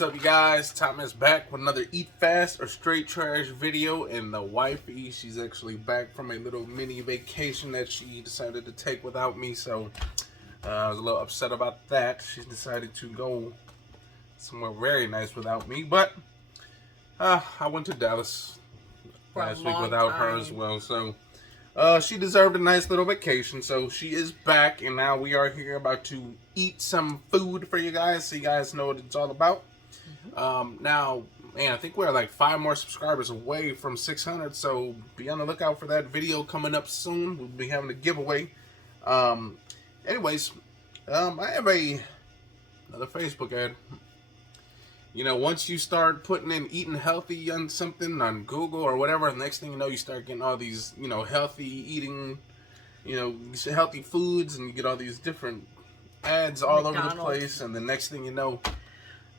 what's up, you guys? Tom is back with another Eat Fast or Straight Trash video, and the wifey, she's actually back from a little mini vacation that she decided to take without me, so I was a little upset about that. She decided to go somewhere very nice without me, but I went to Dallas last week without her as well, so she deserved a nice little vacation, so she is back, and now we are here about to eat some food for you guys, so you guys know what it's all about. Now, man, I think we're like 5 more subscribers away from 600, so be on the lookout for that video coming up soon. We'll be having a giveaway. Anyways, I have another Facebook ad. You know, once you start putting in eating healthy on something on Google or whatever, the next thing you know, you start getting all these, you know, healthy eating, you know, healthy foods, and you get all these different ads all over the place, and the next thing you know,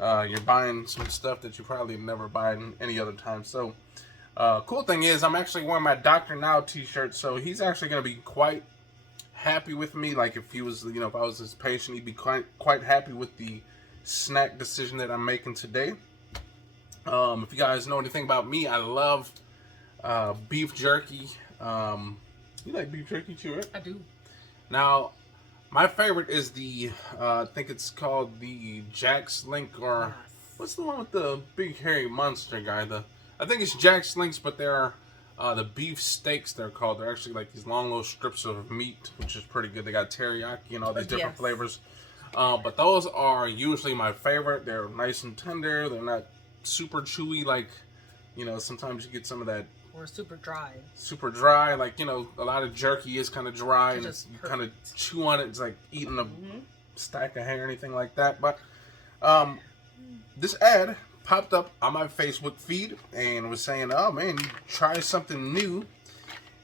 you're buying some stuff that you probably never buy any other time. So, cool thing is, I'm actually wearing my Dr. Now t-shirt, so he's actually going to be quite happy with me. Like, if he was, you know, if I was his patient, he'd be quite happy with the snack decision that I'm making today. If you guys know anything about me, I love beef jerky. You like beef jerky too, right? I do. Now, my favorite is the I think it's called the Jack's Link, or what's the one with the big hairy monster guy? I think it's Jack's Links, but they're the beef steaks. They're called. They're actually like these long little strips of meat, which is pretty good. They got teriyaki and all these different flavors. But those are usually my favorite. They're nice and tender. They're not super chewy like, you know, sometimes you get some of that. Or super dry. Super dry. Like, you know, a lot of jerky is kind of dry, and you kind of chew on it. It's like eating a stack of hay or anything like that. But this ad popped up on my Facebook feed and was saying, oh man, you try something new.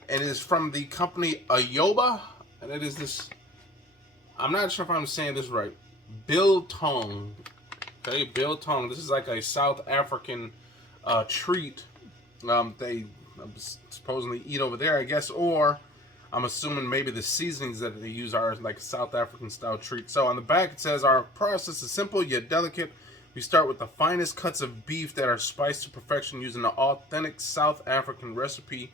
And it is from the company Ayoba. And it is this, I'm not sure if I'm saying this right, Biltong. Okay, Biltong. This is like a South African treat. They supposedly eat over there, I guess, or I'm assuming maybe the seasonings that they use are like South African style treat. So on the back it says, our process is simple yet delicate. We start with the finest cuts of beef that are spiced to perfection using an authentic South African recipe,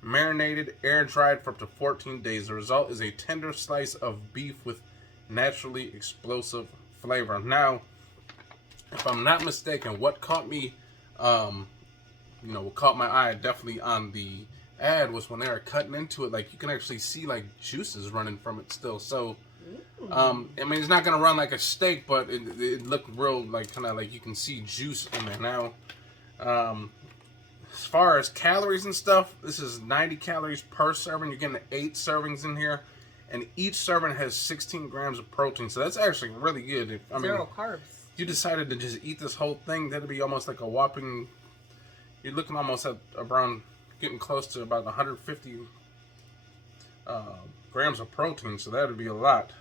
marinated, air dried for up to 14 days. The result is a tender slice of beef with naturally explosive flavor. Now, if I'm not mistaken, what caught me, you know, what caught my eye definitely on the ad was when they were cutting into it, like you can actually see like juices running from it still. So, I mean, it's not gonna run like a steak, but it looked real, like kind of like you can see juice in there. Now, as far as calories and stuff, this is 90 calories per serving. You're getting 8 servings in here, and each serving has 16 grams of protein. So that's actually really good. I mean, 0 carbs. If you decided to just eat this whole thing, that'd be almost like a whopping. You're looking almost at around getting close to about 150 grams of protein. So that would be a lot.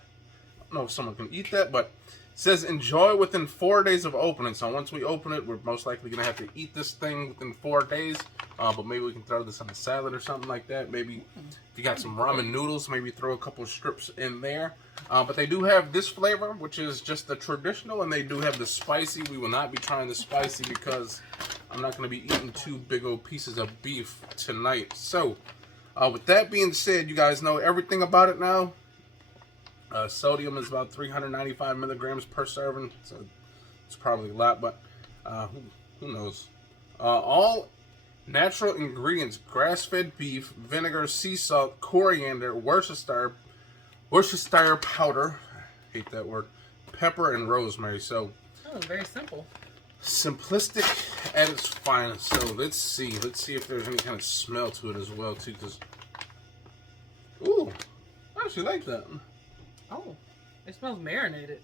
I don't know if someone can eat that, but it says enjoy within 4 days of opening. So once we open it, we're most likely going to have to eat this thing within 4 days. But maybe we can throw this on a salad or something like that. Maybe if you got some ramen noodles, maybe throw a couple of strips in there. But they do have this flavor, which is just the traditional, and they do have the spicy. We will not be trying the spicy because I'm not going to be eating 2 big old pieces of beef tonight. So, with that being said, you guys know everything about it now. Sodium is about 395 milligrams per serving, so it's probably a lot, but who knows? All natural ingredients: grass-fed beef, vinegar, sea salt, coriander, Worcestershire powder, I hate that word, pepper, and rosemary. So, very simple. Simplistic at its finest. So let's see if there's any kind of smell to it as well too. Cause, ooh, I actually like that. Oh, it smells marinated.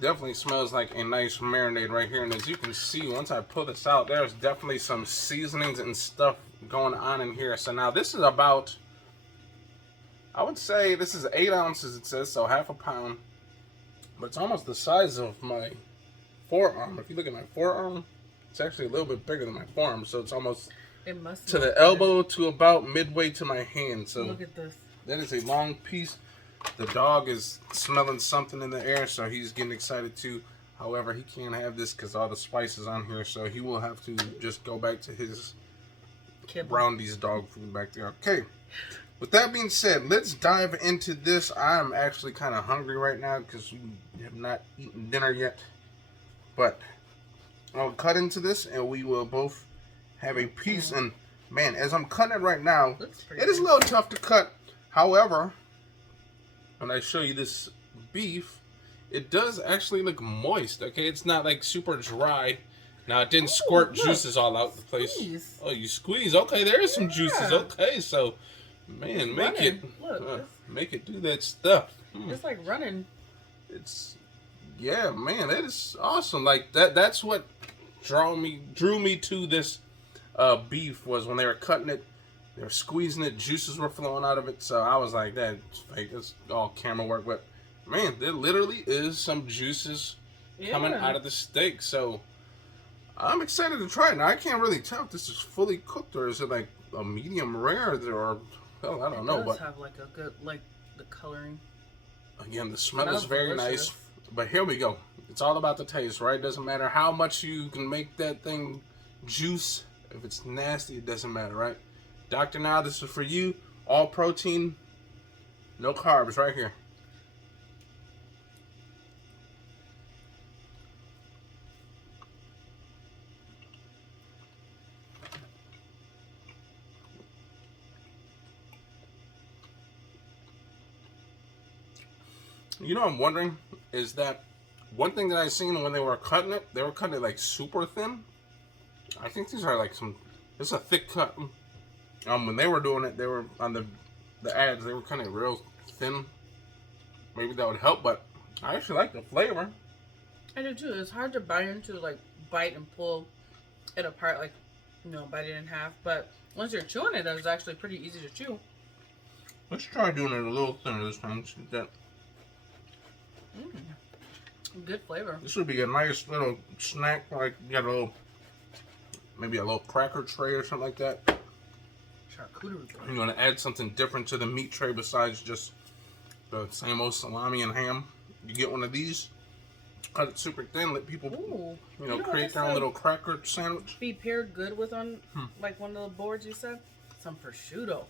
Definitely smells like a nice marinade right here. And as you can see, once I pull this out, there's definitely some seasonings and stuff going on in here. So now this is about, I would say this is 8 ounces, it says, so half a pound. But it's almost the size of my forearm. If you look at my forearm, it's actually a little bit bigger than my forearm. So it's almost to the elbow to about midway to my hand. So look at this. That is a long piece. The dog is smelling something in the air, so he's getting excited too. However, he can't have this because all the spices on here, so he will have to just go back to his Brownies dog food back there. Okay. With that being said, let's dive into this. I'm actually kind of hungry right now because we have not eaten dinner yet. But I'll cut into this and we will both have a piece. And man, as I'm cutting it right now, it is a little tough to cut. However, when I show you this beef, it does actually look moist. Okay, it's not like super dry. Now, it didn't squirt juices all out the place. Squeeze. Oh, you squeeze. Okay, there is some juices. Okay, so, man, make it do that stuff. It's like running. Yeah, man, that is awesome. Like, that's what drew me to this beef was when they were cutting it, they were squeezing it, juices were flowing out of it. So I was like, that's fake. It's all camera work. But, man, there literally is some juices coming out of the steak. So I'm excited to try it. Now, I can't really tell if this is fully cooked or is it like a medium rare or, well, I don't know. It but does have like a good, like the coloring. Again, the smell is very nice. But here we go. It's all about the taste, right? It doesn't matter how much you can make that thing juice. If it's nasty, it doesn't matter, right? Dr. Now, this is for you. All protein, no carbs, right here. You know what I'm wondering is that one thing that I seen when they were cutting it, they were cutting it like super thin. I think these are like it's a thick cut. When they were doing it, they were on the ads, they were kind of real thin. Maybe that would help, but I actually like the flavor. I do too. It's hard to bite into, like bite and pull it apart, like, you know, bite it in half. But once you're chewing it, it's actually pretty easy to chew. Let's try doing it a little thinner this time. See that. Good flavor. This would be a nice little snack, like you got maybe a little cracker tray or something like that. Charcuterie. You want to add something different to the meat tray besides just the same old salami and ham. You get one of these, cut it super thin, let people, create their own little cracker sandwich. Be paired good with like one of the boards you said? Some prosciutto.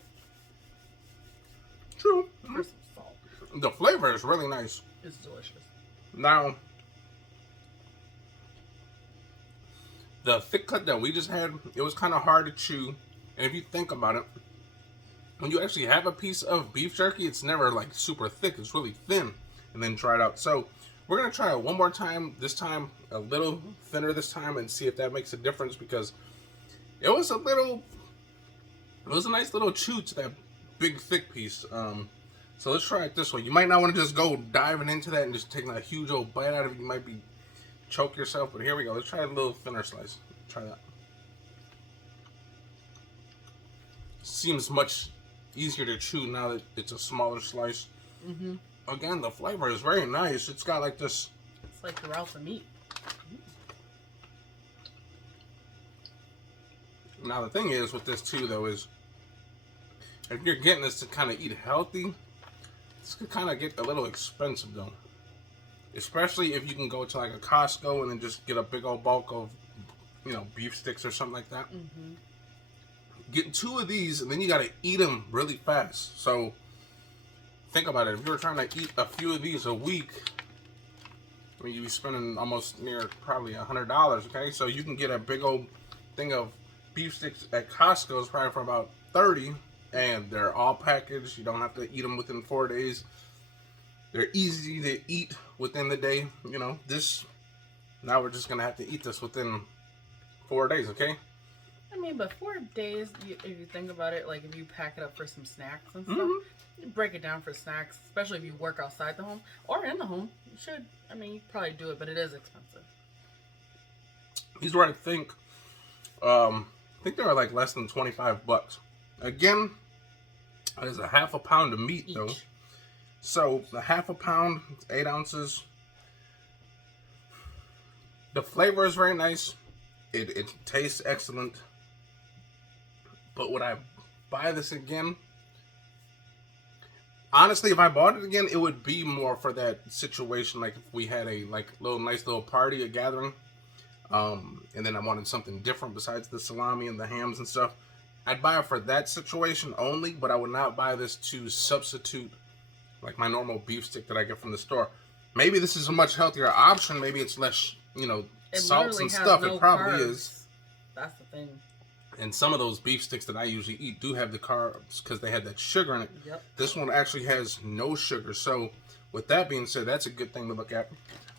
True. For some salt. The flavor is really nice. It's delicious. Now, the thick cut that we just had, it was kind of hard to chew. And if you think about it, when you actually have a piece of beef jerky, it's never like super thick. It's really thin and then dried out. So we're going to try it one more time. This time, a little thinner this time and see if that makes a difference because it was a nice little chew to that big thick piece. So let's try it this way. You might not want to just go diving into that and just taking a huge old bite out of it. You might choke yourself, but here we go. Let's try a little thinner slice. Try that. Seems much easier to chew now that it's a smaller slice. Again, the flavor is very nice. It's got like this. It's like throughout the meat. Now the thing is with this too, though, is if you're getting this to kind of eat healthy, this could kind of get a little expensive though. Especially if you can go to like a Costco and then just get a big old bulk of, beef sticks or something like that. Get 2 of these and then you got to eat them really fast. So think about it. If you were trying to eat a few of these a week, I mean, you'd be spending almost near probably $100. Okay, so you can get a big old thing of beef sticks at Costco. It's probably for about $30. And they're all packaged. You don't have to eat them within 4 days. They're easy to eat within the day. Now we're just going to have to eat this within 4 days, okay? I mean, but 4 days, if you think about it, like if you pack it up for some snacks and stuff, you break it down for snacks, especially if you work outside the home or in the home. You should, you probably do it, but it is expensive. These were, I think they were like less than $25. Again, that is a half a pound of meat, though. So, the half a pound, 8 ounces. The flavor is very nice. It tastes excellent. But would I buy this again? honestly, if I bought it again, it would be more for that situation. Like if we had a nice little party, a gathering, and then I wanted something different besides the salami and the hams and stuff. I'd buy it for that situation only, but I would not buy this to substitute like my normal beef stick that I get from the store. Maybe this is a much healthier option. Maybe it's less, salts and stuff. It probably is. That's the thing. And some of those beef sticks that I usually eat do have the carbs because they had that sugar in it. Yep. This one actually has no sugar. So with that being said, that's a good thing to look at.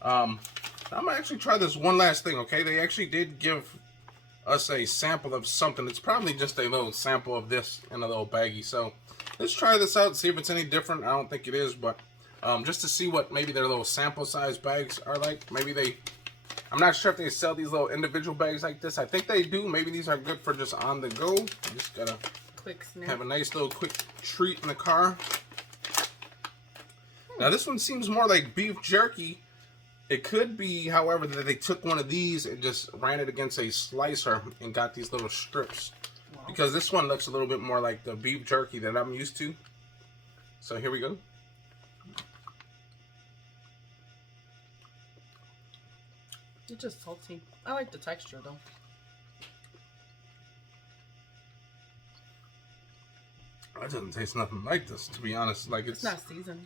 I'm going to actually try this one last thing, okay? They actually did give us a sample of something. It's probably just a little sample of this in a little baggie. So let's try this out and see if it's any different. I don't think it is, but just to see what maybe their little sample size bags are like. Maybe I'm not sure if they sell these little individual bags like this. I think they do. Maybe these are good for just on the go. You just gotta quick snap. Have a nice little quick treat in the car. Now this one seems more like beef jerky. It could be, however, that they took one of these and just ran it against a slicer and got these little strips. Wow. Because this one looks a little bit more like the beef jerky that I'm used to. So here we go. It's just salty. I like the texture though. That doesn't taste nothing like this, to be honest. Like it's not seasoned.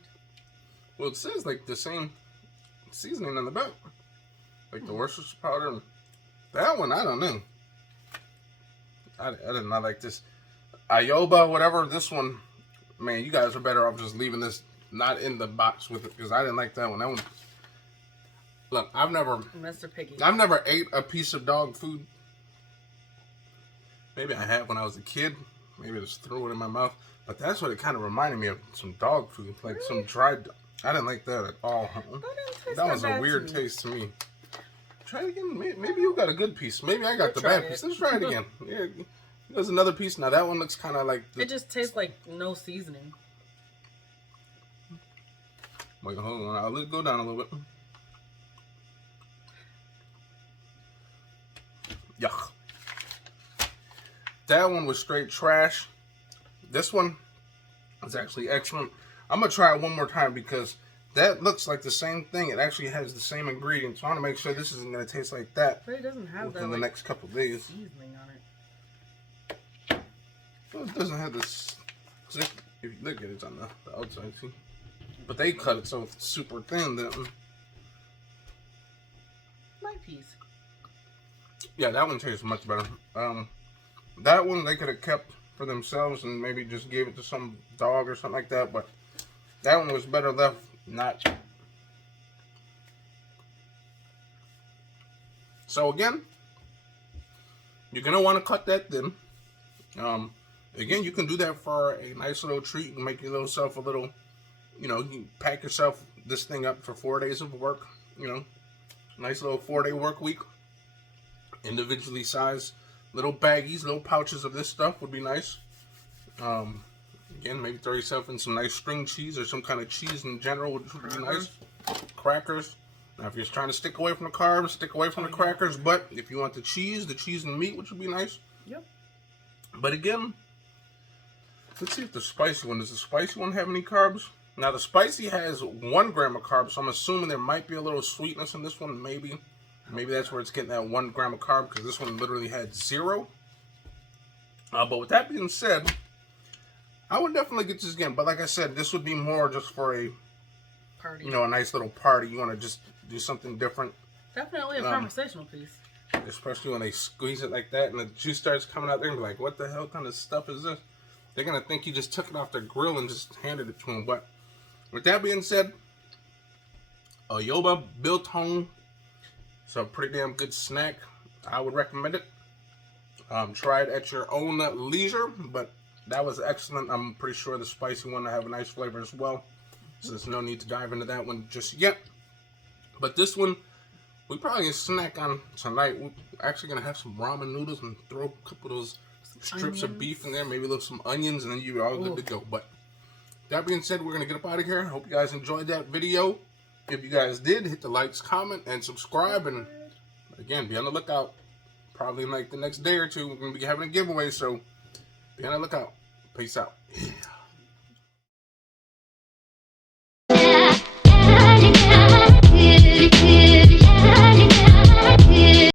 Well, it says like the same seasoning on the back, like the Worcestershire powder. That one, I don't know. I did not like this Ayoba, whatever. This one, man, you guys are better off just leaving this not in the box with it because I didn't like that one. That one. Look, I've never ate a piece of dog food. Maybe I had when I was a kid. Maybe I just threw it in my mouth. But that's what it kind of reminded me of, some dog food, like some dried. I didn't like that at all. That was a weird taste to me. Try it again. Maybe you got a good piece. Maybe I got the bad piece. Let's try it again. Yeah, there's another piece. Now that one looks kind of like. It just tastes like no seasoning. Wait, hold on. I'll let it go down a little bit. Yuck. That one was straight trash. This one is actually excellent. I'm going to try it one more time because that looks like the same thing. It actually has the same ingredients. So I want to make sure this isn't going to taste like that. But it doesn't have within the next couple of days. Seasoning on it. Well, it doesn't have this. If you look at it, it's on the outside, see? But they cut it so it's super thin that. My piece. Yeah, that one tastes much better. That one they could have kept for themselves and maybe just gave it to some dog or something like that, but that one was better left not. So again, you're going to want to cut that thin. Again, you can do that for a nice little treat. You can make your little self a little, you pack yourself this thing up for 4 days of work, nice little 4-day work week. Individually sized little baggies, little pouches of this stuff would be nice. Again, maybe throw yourself in some nice string cheese or some kind of cheese in general would be nice. Crackers. Now, if you're trying to stick away from the carbs, stick away from the crackers. But if you want the cheese and meat, which would be nice. Yep. But again, let's see if the spicy one, does the spicy one have any carbs? Now, the spicy has 1 gram of carbs, so I'm assuming there might be a little sweetness in this one, maybe. Maybe that's where it's getting that 1 gram of carb, because this one literally had 0. But with that being said, I would definitely get this again. But like I said, this would be more just for a party. A nice little party. You want to just do something different. Definitely a conversational piece. Especially when they squeeze it like that and the juice starts coming out there and be like, what the hell kind of stuff is this? They're going to think you just took it off the grill and just handed it to them. But with that being said, Ayoba Biltong. It's a pretty damn good snack. I would recommend it. Try it at your own leisure, but that was excellent. I'm pretty sure the spicy one will have a nice flavor as well. So there's no need to dive into that one just yet. But this one, we probably snack on tonight. We're actually going to have some ramen noodles and throw a couple of those strips of beef in there. Maybe some onions, and then you're all good to go. But that being said, we're going to get up out of here. I hope you guys enjoyed that video. If you guys did, hit the likes, comment, and subscribe. And again, be on the lookout. Probably in like the next day or two, we're going to be having a giveaway. So be on the lookout. Peace out. Yeah.